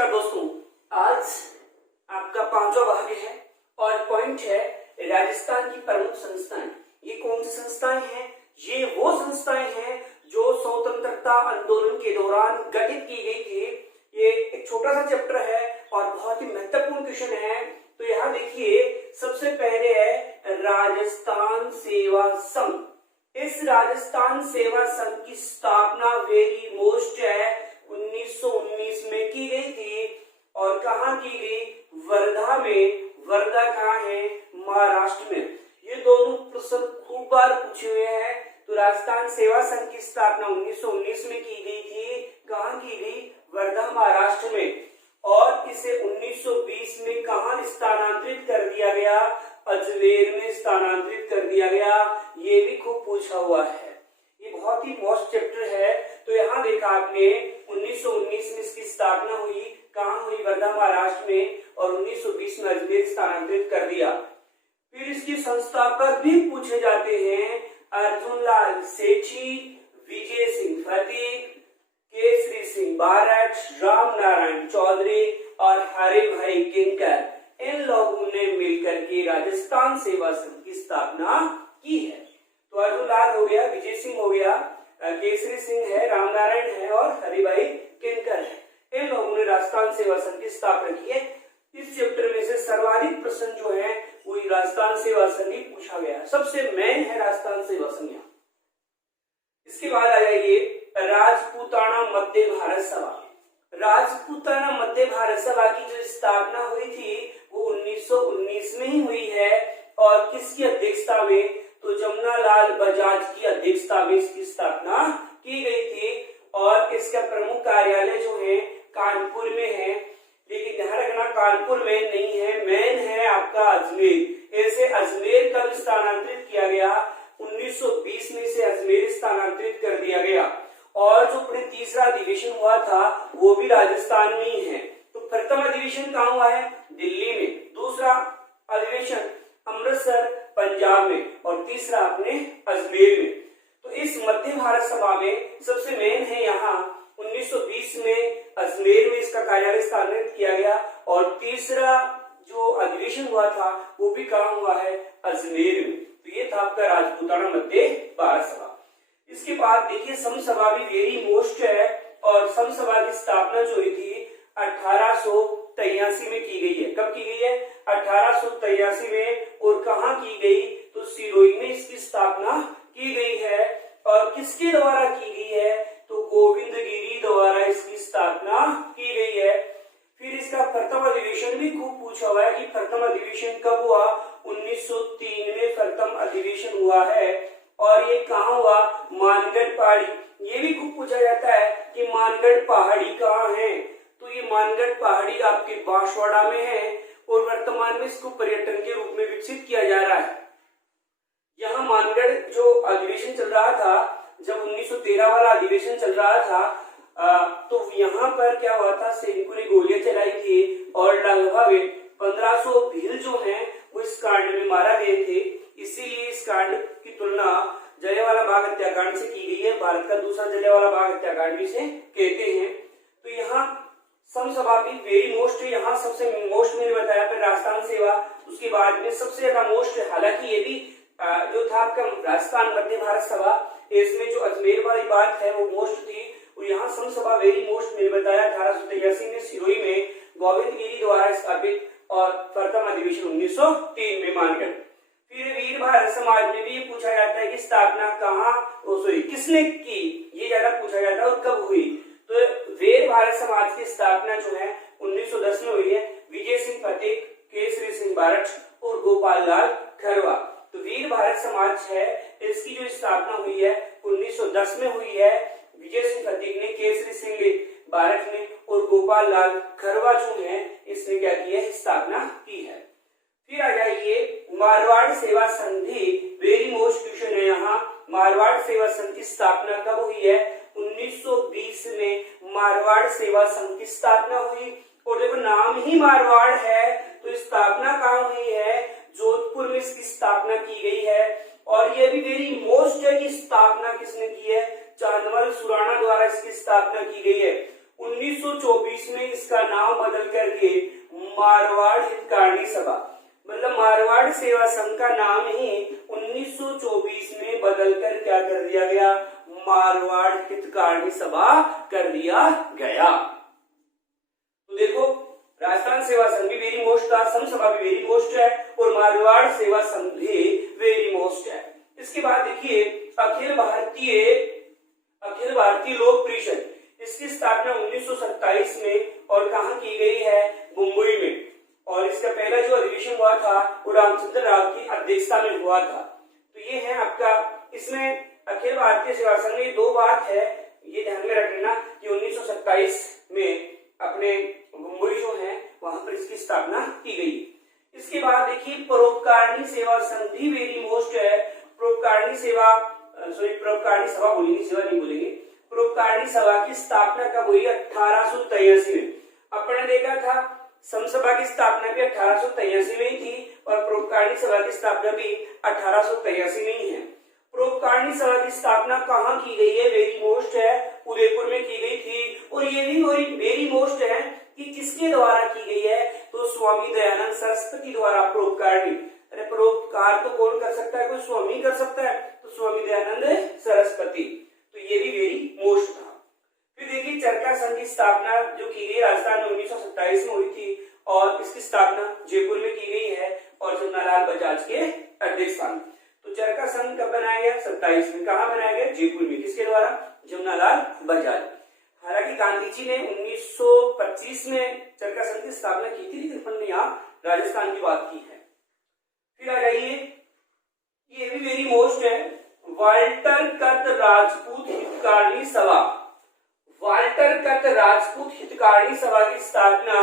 नमस्कार दोस्तों, आज आपका 5वां भाग है और पॉइंट है राजस्थान की प्रमुख संस्थाएं। ये कौन सी संस्थाएं हैं? ये वो संस्थाएं हैं जो स्वतंत्रता आंदोलन के दौरान गठित की गई थी। ये एक छोटा सा चैप्टर है और बहुत ही महत्वपूर्ण क्वेश्चन है। तो यहाँ देखिए, सबसे पहले है राजस्थान सेवा संघ। इस राजस्थान सेवा संघ की स्थापना वेरी मोस्ट है 1919 में की गई थी और कहाँ की गई? वर्धा में। वर्धा कहाँ है? महाराष्ट्र में। ये दोनों प्रश्न खूब बार पूछे हुए हैं। तो राजस्थान सेवा संघ की स्थापना 1919 में की गई थी। कहाँ की गई? वर्धा, महाराष्ट्र में। और इसे 1920 में कहाँ स्थानांतरित कर दिया गया? अजमेर में स्थानांतरित कर दिया गया। ये भी खूब पूछा हुआ है। ये बहुत ही मोस्ट चैप्टर है। तो यहाँ देखा आपने 1919 में इसकी स्थापना हुई। कहाँ हुई? वर्धा, महाराष्ट्र में। और 1920 में अजमेर स्थानांतरित कर दिया। फिर इसके संस्थापक भी पूछे जाते हैं। अर्जुन लाल सेठी, विजय सिंह फतीक, केसरी सिंह बारठ, राम नारायण चौधरी और हरि भाई किंकर। इन लोगों ने मिलकर के राजस्थान सेवा संघ की स्थापना की है। तो अर्जुन लाल हो गया, विजय सिंह हो गया, केसरी सिंह है, राम नारायण है और हरिभाई किंकर है। इन लोगों ने राजस्थान सेवा संघ की स्थापना की है। इस चैप्टर में से सर्वाधिक प्रश्न जो है वो राजस्थान सेवा संघ ही पूछा गया। सबसे मेन है राजस्थान सेवा संघ। इसके बाद आ जाइए राजपूताना मध्य भारत सभा। राजपूताना मध्य भारत सभा की जो स्थापना हुई थी वो 1919 में ही हुई है। और किसकी अध्यक्षता में? तो जमुनालाल बजाज की अध्यक्षता में इसकी स्थापना की गई थी। और इसका प्रमुख कार्यालय जो है कानपुर में है। लेकिन ध्यान रखना, कानपुर में नहीं है, मेन है आपका अजमेर। ऐसे अजमेर कब स्थानांतरित किया गया? 1920 में से अजमेर स्थानांतरित कर दिया गया। और जो अपने तीसरा अधिवेशन हुआ था वो भी राजस्थान में ही है। तो प्रथम अधिवेशन कहाँ हुआ है? दिल्ली में। दूसरा अधिवेशन अमृतसर, पंजाब में। और तीसरा अपने अजमेर में। तो इस मध्य भारत सभा में सबसे मेन है यहाँ 1920 में अजमेर में इसका कार्यालय स्थानांतरित किया गया। और तीसरा जो अधिवेशन हुआ था वो भी कहाँ हुआ है? अजमेर में। तो ये था आपका राजपूताना मध्य भारत सभा। इसके बाद देखिए समसभा भी वेरी मोस्ट है। और समसभा की स्थापना जो हुई थी 1883 में की गई है। कब की गई है? 1883 में। और कहाँ की गई? तो सिरोही में इसकी स्थापना की गई है। और किसके द्वारा की गई है? तो गोविंद गिरी द्वारा इसकी स्थापना की गई है। फिर इसका प्रथम अधिवेशन भी खूब पूछा हुआ है कि प्रथम अधिवेशन कब हुआ? 1903 में प्रथम अधिवेशन हुआ है। और ये कहाँ हुआ? मानगढ़ पहाड़ी। ये भी खूब पूछा जाता है कि मानगढ़ पहाड़ी कहाँ है? तो ये मानगढ़ पहाड़ी आपके बांसवाड़ा में है। और वर्तमान में इसको पर्यटन के रूप में विकसित किया जा रहा है। यहाँ मानगढ़ जो अधिवेशन चल रहा था, जब 1913 वाला अधिवेशन चल रहा था, तो यहाँ पर क्या हुआ था? सैनिकों ने गोलियां चलाई थी और लगभग 1500 भील जो हैं वो इस कांड में मारा गए थे। इसीलिए इस कांड की तुलना जलियांवाला बाग हत्याकांड से की गई है। भारत का दूसरा जलियांवाला बाग हत्याकांड भी से कहते हैं। तो यहाँ समसभा भी वेरी मोस्ट है। यहाँ सबसे मोस्ट मैंने बताया फिर राजस्थान सेवा, उसके बाद में सबसे ज्यादा मोस्ट है। हालांकि ये भी जो था आपका राजस्थान मध्य भारत सभा, इसमें जो अजमेर वाली बात है वो मोस्ट थी। और यहाँ समसभा वेरी मोस्ट मैंने बताया 1883 में सिरोही में गोविंद गिरी द्वारा स्थापित। और प्रथम अधिवेशन 1903 में मानगढ़। फिर वीर भारत समाज में भी ये पूछा जाता है कि स्थापना कहाँ, किसने की? ये ज्यादा पूछा जाता है। और कब हुई? तो वीर भारत समाज की स्थापना जो है 1910 में हुई है। विजय सिंह फतीक, केसरी सिंह बारठ और गोपाल लाल खरवा। तो वीर भारत समाज है, इसकी जो स्थापना हुई है 1910 में हुई है। विजय सिंह फतीक ने, केसरी सिंह बारठ ने और गोपाल लाल खरवा जो है इसने क्या किया है? स्थापना की है। फिर आ जाइए मारवाड़ सेवा संधि। वेरी मोस्ट क्वेश्चन है यहाँ। मारवाड़ सेवा संघ की स्थापना कब हुई है? 1920 में मारवाड़ सेवा संघ की स्थापना हुई। और देखो नाम ही मारवाड़ है तो स्थापना कहाँ हुई है? जोधपुर में इसकी स्थापना की गई है। और ये भी वेरी मोस्ट है कि स्थापना किसने की है? चांदमल सुराणा द्वारा इसकी स्थापना की गई है। 1924 में इसका नाम बदल करके मारवाड़ हितकारिणी सभा, मतलब मारवाड़ सेवा संघ का नाम ही 1924 में बदलकर क्या कर दिया गया, मारवाड़ हितकारिणी सभा कर दिया गया। तो देखो राजस्थान सेवा संघ भी वेरी मोस्ट था, संघ सभा भी वेरी मोस्ट है और मारवाड़ सेवा संघ भी वेरी मोस्ट है। इसके बाद देखिए अखिल भारतीय लोक परिषद, इसकी स्थापना 1927 में और कहां की गई है, मुंबई में, और इसका पहला जो अधिवेशन हुआ था वो रामचंद्र राव की अध्यक्षता में हुआ था। तो ये है आपका, इसमें अखिल भारतीय सेवा संघ में दो बात है, ये ध्यान में रख लेना कि 1927 में अपने मुंबई जो है वहां पर इसकी स्थापना की गई। इसके बाद देखिए परोपकारिणी सेवा संघ भी वेरी मोस्ट है। परोपकारिणी सभा बोलेंगे, सेवा नहीं बोलेंगे, परोपकारिणी सभा की स्थापना कब हुई, 1883 में। अपने देखा था समसभा की स्थापना भी 1883 में ही थी और परोपकारिणी सभा की स्थापना भी 1883 में ही है। परोपकारिणी सभा की स्थापना कहाँ की गई है, वेरी मोस्ट है, उदयपुर में की गई थी। और ये भी वेरी मोस्ट है कि किसके द्वारा की गई है, तो स्वामी दयानंद सरस्वती द्वारा परोपकारिणी। अरे परोपकार तो कौन कर सकता है, कोई स्वामी कर सकता है, तो स्वामी दयानंद सरस्वती। तो ये भी वेरी मोस्ट था। फिर देखिए चरखा संघ की स्थापना जो की गई राजस्थान में 1927 में हुई थी और इसकी स्थापना जयपुर में की गई है और जमनालाल बजाज के अध्यक्षता में। तो चरखा संघ कब बनाया गया, 27 में। कहाँ बनाया गया, जयपुर में। किसके द्वारा, जमनालाल बजाज। हालांकि गांधी जी ने 1925 में चरखा संघ की स्थापना की थी, लेकिन हमने यहाँ राजस्थान की बात की है। फिर आ जाइए, ये भी वेरी मोस्ट है, वाल्टर कत राजपूत हितकारिणी सभा। वाल्टर कत राजपूत हितकारिणी सभा की स्थापना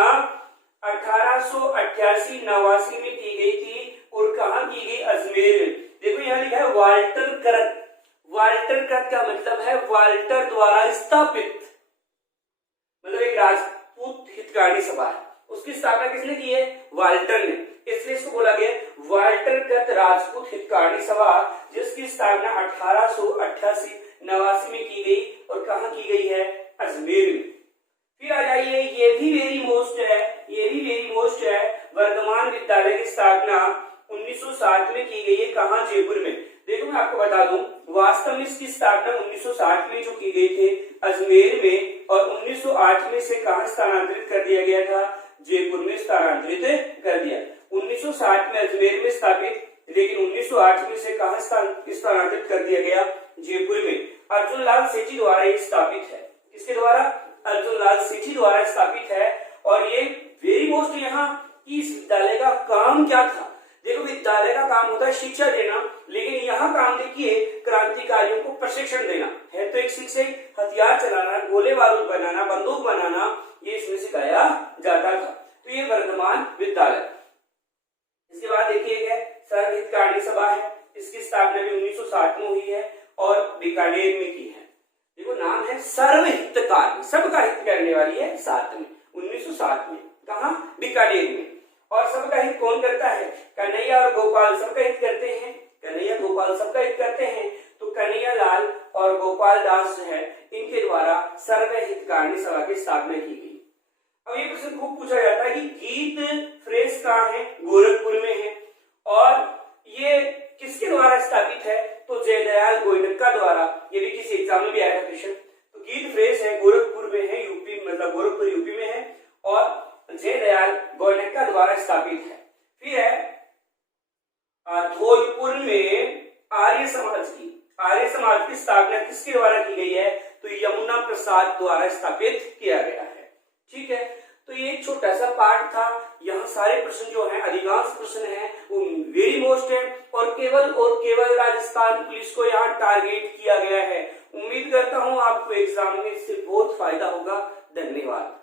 1888-89 में की गई थी और कहां की गई, अजमेर में। देखो यहाँ लिखा है वाल्टर करत। वाल्टर करत का मतलब है वाल्टर द्वारा स्थापित, मतलब एक राजपूत हितकारिणी सभा है, उसकी स्थापना किसने की है, वाल्टर ने, इसलिए इसको बोला गया वाल्टर करत राजपूत हितकारिणी सभा, जिसकी स्थापना 1888-89 में की गई और कहां की गई है, अजमेर में। फिर आ जाइए, ये भी वेरी मोस्ट है, वर्धमान विद्यालय की स्थापना 1960 में की गई है, कहां, जयपुर में। देखो मैं आपको बता दूं, वास्तव में इसकी स्थापना 1960 में जो की गई थी अजमेर में, और 1908 में से कहां स्थानांतरित कर दिया गया था, जयपुर में स्थानांतरित कर दिया। 1960 में अजमेर में स्थापित, लेकिन 1908 में से कहां स्थानांतरित कर दिया गया, जयपुर में। अर्जुन लाल सेठी द्वारा ये स्थापित है। किसके द्वारा, अर्जुन लाल सेठी द्वारा स्थापित है। और ये वेरी मोस्ट यहाँ इस विद्यालय का काम क्या था। देखो विद्यालय का काम होता है शिक्षा देना, लेकिन यहाँ काम देखिए क्रांतिकारियों को प्रशिक्षण देना है। तो एक शिक्षक हथियार चलाना, गोले बारूद बनाना, बंदूक बनाना, ये इसमें सिखाया जाता था। तो ये वर्धमान विद्यालय। इसके बाद देखिए सर्व हितकारिणी सभा है, इसकी स्थापना भी 1960 में हुई है और बीकानेर में की है। देखो नाम है सर्वहितकारी, सबका हित करने वाली है, साथ में 1960 में, कहा, बीकानेर में। और सबका हित कौन करता है, कन्हैया और गोपाल सबका हित करते हैं, कन्हैया गोपाल सबका हित करते हैं। तो कन्हैया लाल और गोपाल दास जो है, इनके द्वारा सर्वहितकारिणी सभा की स्थापना की गई। अब ये प्रश्न खूब पूछा जाता है कि गीत फ्रेस कहाँ है, गोरखपुर में है, और ये किसके द्वारा स्थापित है, तो जयदयाल गोयनका द्वारा। ये भी किसी एग्जाम में भी आया था क्वेश्चन। तो गीत फ्रेस है, गोरखपुर में है, यूपी, मतलब गोरखपुर यूपी में है, और जयदयाल गोयनका द्वारा स्थापित है। फिर है धौलपुर में आर्य समाज की स्थापना किसके द्वारा की गई है, तो यमुना प्रसाद द्वारा स्थापित किया गया है। ठीक है, तो ये एक छोटा सा पार्ट था। यहाँ सारे प्रश्न जो हैं, अधिकांश प्रश्न हैं वो वेरी मोस्ट है और केवल राजस्थान पुलिस को यहाँ टारगेट किया गया है। उम्मीद करता हूँ आपको एग्जाम में इससे बहुत फायदा होगा। धन्यवाद।